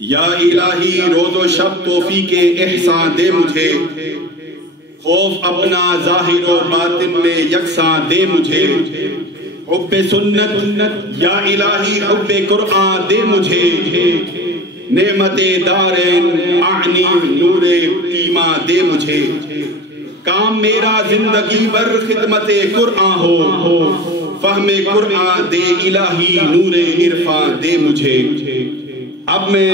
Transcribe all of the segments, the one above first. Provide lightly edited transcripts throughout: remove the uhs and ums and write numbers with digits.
یا الہی روز و شب توفیق احسان دے مجھے، خوف اپنا ظاہر و باطن میں یکساں دے مجھے، حب سنت یا الہی حب قرآن دے مجھے، نعمت دارین اعنی نور ایمان دے مجھے، کام میرا زندگی بھر خدمت قرآن ہو، فہم قرآن دے الہی نور عرفان دے مجھے۔ اب میں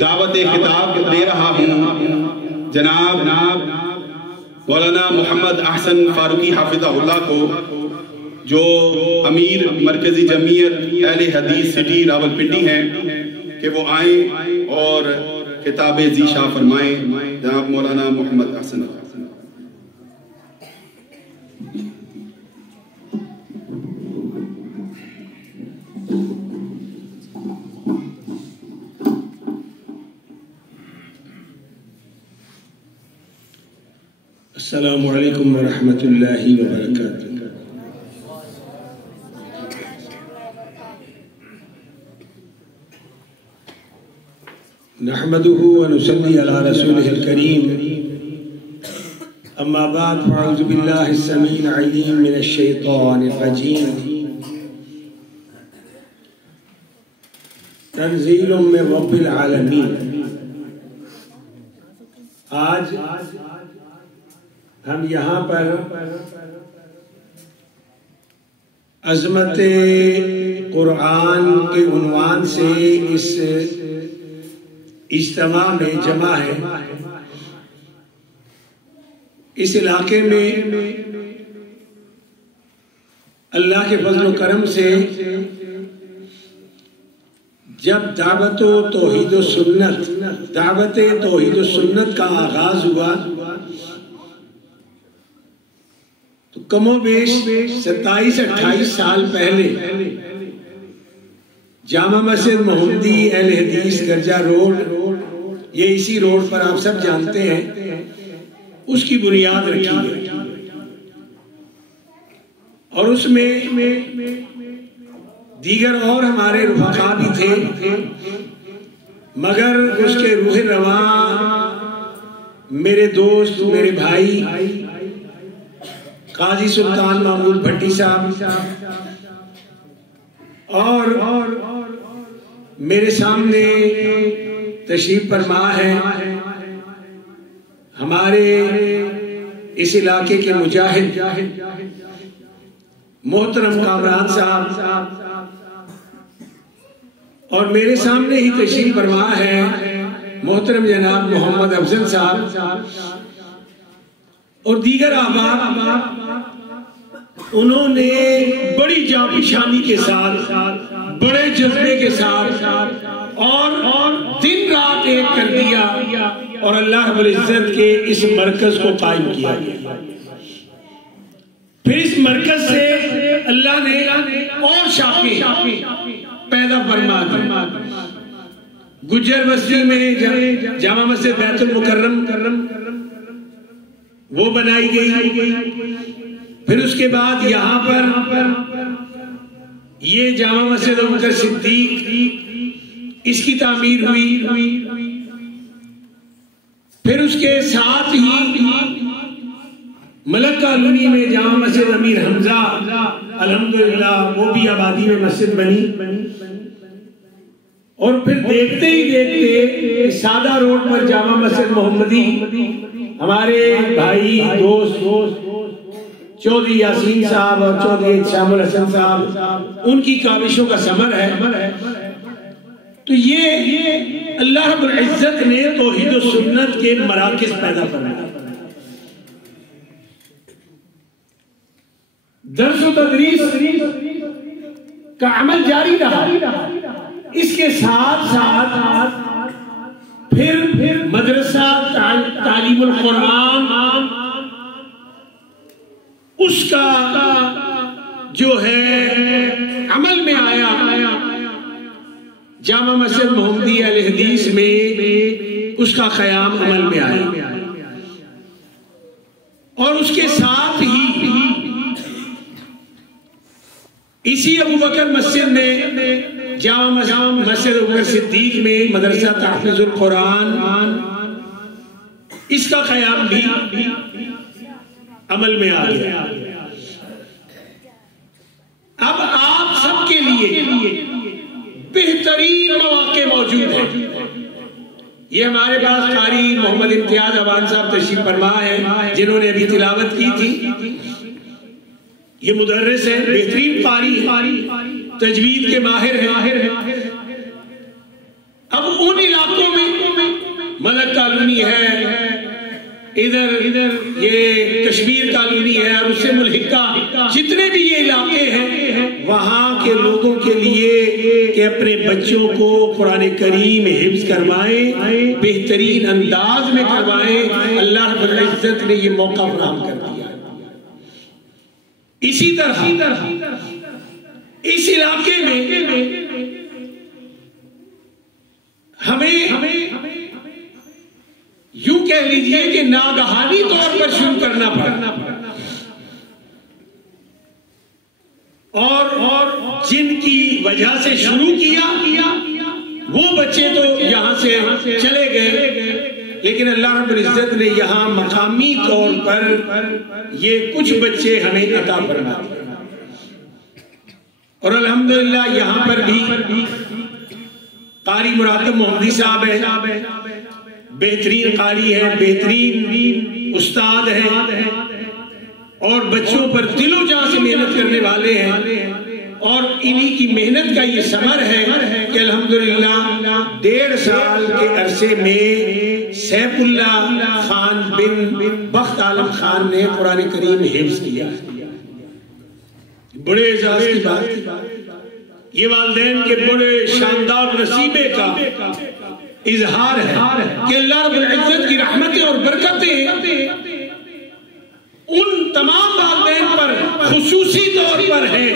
دعوت خطاب دے رہا ہوں جناب مولانا محمد احسن فاروقی حافظہ اللہ کو، جو امیر مرکزی جمعیت اہل حدیث سٹی راولپنڈی ہیں، کہ وہ آئیں اور خطاب ذیشا فرمائیں۔ جناب مولانا محمد احسن۔ السلام علیکم ورحمۃ اللہ وبرکاتہ۔ نحمده ونصلي على رسوله الكريم، اما بعد فاعوذ بالله السميع العليم من الشيطان الرجيم، تنزيل من رب العالمين۔ آج ہم یہاں پر عظمت قرآن کے عنوان سے اس اجتماع میں جمع ہے۔ اس علاقے میں اللہ کے فضل و کرم سے جب دعوت توحید و سنت کا آغاز ہوا تو کم و بیش 27-28 سال پہلے جامع مسجد محمدی اہل حدیث گرجا روڈ، یہ اسی روڈ پر آپ سب جانتے ہیں، اس کی بنیاد رکھی گئی، اور اس میں دیگر اور ہمارے رفقا بھی تھے، مگر اس کے روح رواں میرے دوست، میرے بھائی قاضی سلطان محمود بھٹی صاحب اور میرے سامنے تشریف فرما ہے ہمارے اس علاقے کے مجاہد محترم کامران صاحب، اور میرے سامنے ہی تشریف فرما ہے محترم جناب محمد افضل صاحب اور دیگر احباب۔ انہوں نے بڑی جانفشانی کے ساتھ، بڑے جذبے کے ساتھ اور دن رات ایک کر دیا اور اللہ رب العزت کے اس مرکز کو قائم کیا۔ پھر اس مرکز سے اللہ نے اور شاخیں پیدا فرما دی۔ گجر بستی میں جامع مسجد بیت المکرم وہ بنائی گئی، پھر اس کے بعد یہاں پر یہ جامع مسجد ابوبکر صدیق اس کی تعمیر ہوئی، پھر اس کے ساتھ ہی ملک کالونی میں جامع مسجد امیر حمزہ الحمدللہ وہ بھی آبادی میں مسجد بنی، اور پھر دیکھتے ہی دیکھتے سادہ روڈ پر جامع مسجد محمدی ہمارے بھائی دوست چودھری یاسین صاحب اور چودھری شام الحسن صاحب ان کی کاوشوں کا ثمر ہے۔ تو یہ اللہ رب العزت نے توحید و سنت کے مراکز پیدا فرمائے۔ درس و تدریس کا عمل جاری رہا، اس کے ساتھ ساتھ پھر مدرسہ تعلیم القرآن اس کا جو ہے عمل میں آیا، جامع مسجد محمدی اہل حدیث میں اس کا قیام عمل میں آیا، اور اس کے ساتھ ہی اسی ابو بکر مسجد میں جامع مسجد ابو بکر صدیق میں مدرسہ تحفیظ القرآن، اس کا قیام بھی عمل میں آ گیا۔ اب آپ سب کے لیے بہترین مواقع موجود ہیں۔ یہ ہمارے پاس قاری محمد امتیاز عوان صاحب تشریف فرما ہے جنہوں نے ابھی تلاوت کی تھی۔ یہ مدرس ہیں، بہترین قاری، تجوید کے ماہر ہیں۔ اب ان علاقوں میں ملک کالونی ہے، ادھر یہ کشمیر کالونی ہے، اور اس سے ملحقہ جتنے بھی یہ علاقے ہیں، وہاں کے لوگوں کے لیے کہ اپنے بچوں کو قرآن کریم حفظ کروائیں، بہترین انداز میں کروائیں، اللہ رب العزت نے یہ موقع فراہم کر دیا۔ اسی طرح اس علاقے میں ہمیں یوں کہہ لیجئے کہ ناگہانی طور پر شروع کرنا پڑا، اور جن کی وجہ سے شروع کیا وہ بچے تو یہاں سے چلے گئے، لیکن اللہ رب العزت نے یہاں مقامی طور پر یہ کچھ بچے ہمیں عطا فرما دیے، اور الحمدللہ یہاں پر بھی قاری مراتب محمدی صاحب ہیں، بہترین قاری ہیں، بہترین استاد ہیں، اور بچوں پر دل و جان سے محنت کرنے والے ہیں، اور انہی کی محنت کا یہ ثمر ہے کہ الحمدللہ 1.5 سال کے عرصے میں سیف اللہ خان بن بخت عالم خان نے قرآن کریم حفظ کیا۔ بڑے اعزاز کی بات ہے، یہ والدین کے بڑے شاندار نصیبے کا اظہار ہے کہ اللہ رب العزت کی رحمتیں اور برکتیں ان تمام والدین پر خصوصی طور پر ہیں